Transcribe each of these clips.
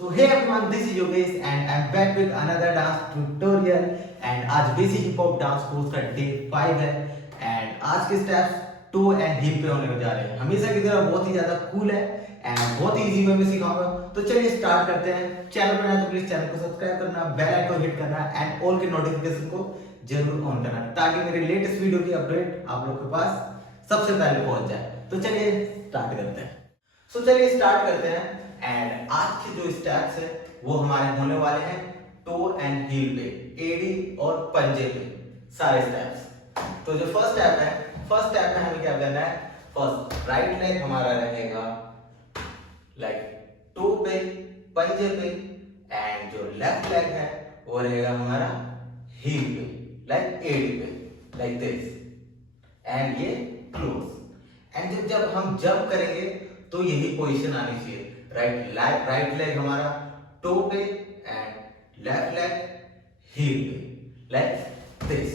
So hey everyone, this is Yogesh and I'm back with another dance tutorial and आज basic hip hop dance course का day 5 है and आज के steps to and hip पे होने जा रहे हैं। हमेशा की तरह बहुत ही ज्यादा कूल है एंड बहुत ही इजी वे में सिखाऊंगा। तो चलिए स्टार्ट करते हैं। चैनल पर नए तो प्लीज चैनल को सब्सक्राइब करना, बेल आइकन हिट करना एंड ऑल के नोटिफिकेशन को जरूर ऑन करना ताकि मेरे लेटेस्ट वीडियो की अपडेट आप लोग के पास सबसे पहले पहुंच जाए। तो चलिए स्टार्ट करते हैं। चलिए स्टार्ट करते हैं एंड आज के जो स्टेप्स है वो हमारे होने वाले हैं टो एंड हील पे, एडी और पंजे पे सारे स्टेप्स। तो जो फर्स्ट स्टेप में हमें क्या करना है, फर्स्ट राइट लेग हमारा रहेगा लाइक टो पे, पंजे पे एंड जो लेफ्ट लेग है वो रहेगा हमारा हील पे, लाइक एडी पे, लाइक दिस एंड ये क्लोज। एंड जब हम जंप करेंगे तो यही पोजीशन आनी चाहिए, राइट लेग हमारा टो पे एंड लेफ्ट लेग हील पे, like this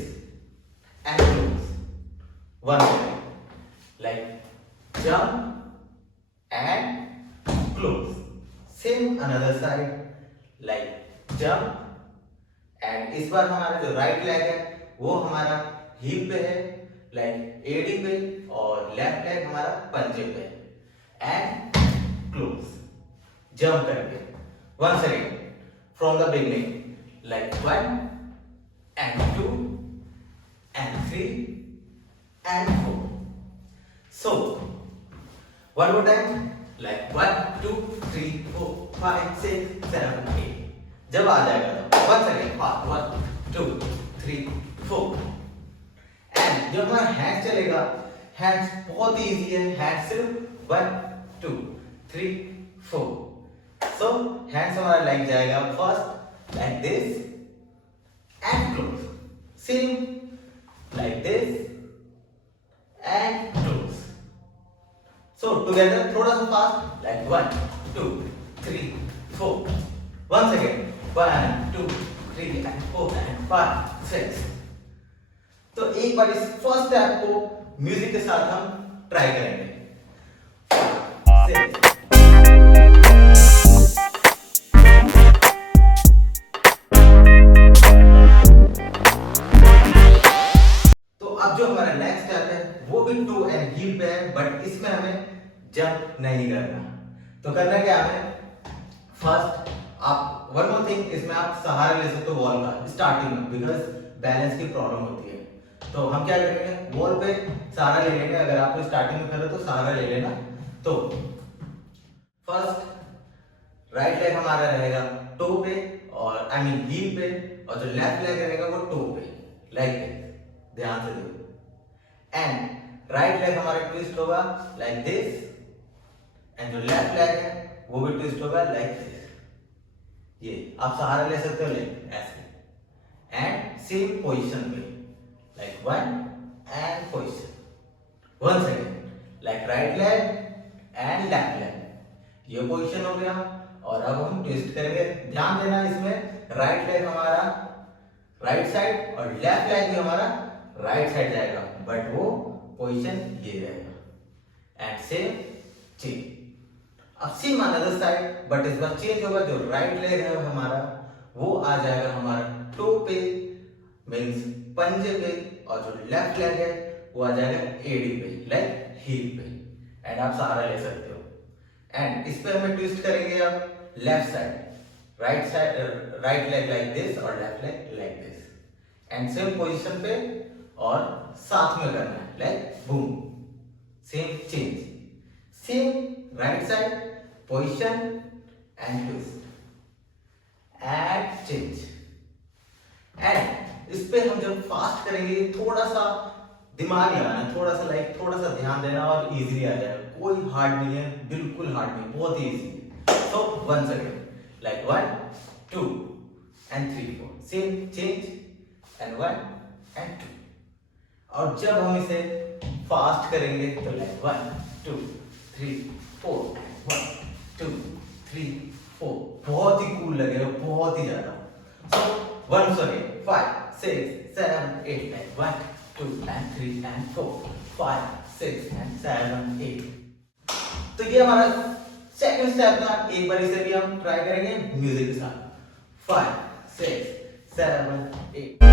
and close. One like jump and close. Same another side like jump and इस बार हमारा जो राइट लेग है वो हमारा हील पे है, लाइक एडी पे, और लेफ्ट लेग हमारा पंजे पे एंड क्लोज। जंप करके once again from the beginning, like 1 and 2 and 3 and 4. So one more time, like 1 2 3 4 5 6 7 8. जब आ जाएगा तो once again 1 2 3 4 एंड जब हमारा हैंड चलेगा, हैंड्स बहुत ही इजी है, हैंड सिर्फ 1 2 3 4। So hands हमारा लग जाएगा first like this and close, same like this and close. So together थोड़ा सा fast like 1 2 3 4। once again 1 2 3 and 4 and 5 6। तो एक बार इस फर्स्ट स्टेप को म्यूजिक के साथ हम ट्राई करेंगे। 6 जो हमारा नेक्स्ट स्टेप है वो भी टो एंड हील पे है, बट इसमें हमें जंप नहीं करना। तो करना क्या हमें, फर्स्ट आप वन मोर थिंग, इसमें आप सहारा ले सकते हो वॉल का स्टार्टिंग में, बिकॉज बैलेंस की प्रॉब्लम होती है। तो हम क्या करेंगे, वॉल पे सहारा ले लेंगे। अगर आपको स्टार्टिंग में करो तो सहारा ले लेना। तो फर्स्ट राइट लेग हमारा रहेगा टो पे और आई मीन हील पे, और जो लेफ्ट लेग रहेगा वो टो पे, लाइक ध्यान से देखो। एंड राइट लेग हमारा ट्विस्ट होगा लाइक दिस एंड जो लेफ्ट लेग है वो भी ट्विस्ट होगा लाइक दिस। ये आप सहारा ले सकते हो लेग ऐसे एंड सेम पोजीशन पे like 1 and position. One second like right leg and left leg, ये पोजीशन हो गया। और अब हम ट्विस्ट करेंगे। ध्यान देना इसमें राइट लेग हमारा राइट साइड और लेफ्ट लेग भी हमारा राइट साइड जाएगा, बट वो पोजीशन ये रहेगा एंड सेम चेंज। अब सेम अनदर साइड, बट इस बार चेंज होगा। जो राइट लेग है हमारा वो आ जाएगा हमारा टो पे मींस पंजे पे, और जो लेफ्ट लेग है वो आ जाएगा एडी पे, लाइक हील पे, एंड आप सहारा ले सकते हो। एंड इस पे हमें ट्विस्ट करेंगे अब left side, right leg like this और left leg like this and same position पे, और साथ में करना है like boom, same change, same right side position and twist and change. And इस पे हम जब फास्ट करेंगे थोड़ा सा दिमाग लगाना, थोड़ा सा लाइक थोड़ा सा ध्यान देना और इजीली आ जाएगा। कोई हार्ड नहीं है, बिल्कुल हार्ड नहीं, बहुत ही इजी है। तो once again like 1 2 and 3 4, same change and 1 and 2। और जब हम इसे फास्ट करेंगे तो लाइक 1 2 3 4 1 2 3 4, बहुत ही कूल लगेगा, बहुत ही ज्यादा। So once again 5 6 7 8 9 1 2 and 3 and 4 5 6 and 7 8। तो ये हमारा सेकंड स्टेप था, एक बार इसे भी हम ट्राई करेंगे म्यूजिक के साथ। 5 6 7 8।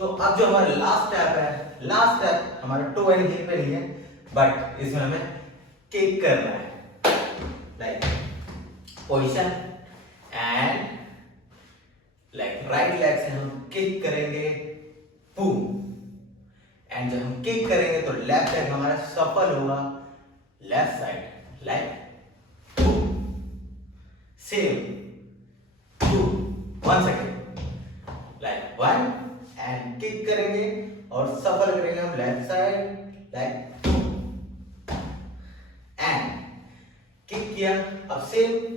तो अब जो हमारा लास्ट स्टेप है, लास्ट स्टेप हमारा टो एंड हील पे नहीं है, बट इसमें हमें किक करना है। Like position and like right leg से हम किक करेंगे, बूम। एंड जब हम किक करेंगे तो लेफ्ट लेग हमारा सफल होगा left side, like boom. Same boom, 1 second, like 1 and kick करेंगे और सफल करेंगे हम left side, like and kick किया। अब सेम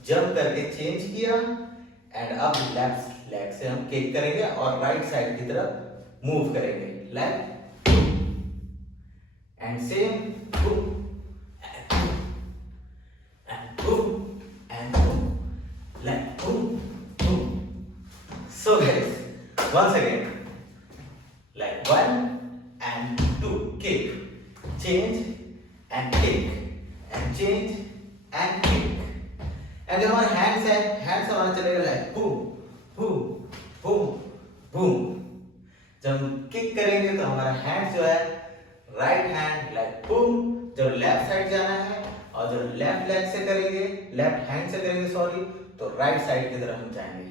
जंप करके चेंज किया एंड अब लेफ्ट लेग से हम किक करेंगे और राइट साइड की तरफ मूव करेंगे, like and same boom and boom and boom, like boom boom. So guys, once again, like 1 and 2, kick, change and kick, and change and kick. And जो हमारे hands है, hands हमारा चलेगा like boom, boom, boom, boom. जब हम kick करेंगे तो हमारा hands जो है right hand like boom, जो left side जाना है, और जो left leg से करेंगे, left hand से करेंगे सॉरी, तो right side की तरफ हम जाएंगे।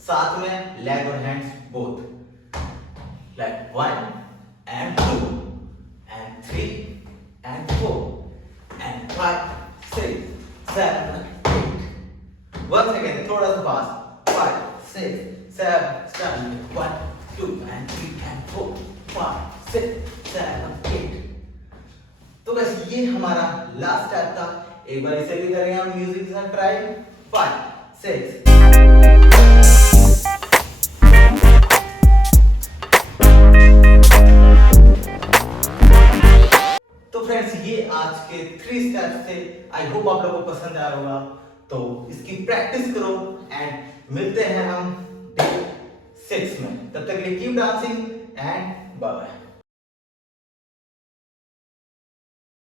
साथ में लेग और hands both, like 1 and 2 and 3 and 4 and 5 6 7 8। once again थोड़ा सा फास्ट, 5 6 7 1 2 and 3 and 4 5 6 7 8। तो बस ये हमारा लास्ट स्टेप था। एक बार इसे भी करेंगे हम म्यूजिक के साथ ट्राई। 5 6। फ्रेंड्स ये आज के 3 स्टेप्स थे। आई होप आप लोगों को पसंद आया होगा, तो इसकी प्रैक्टिस करो एंड मिलते हैं हम डे 6 में। तब तक के लिए keep dancing and bye bye.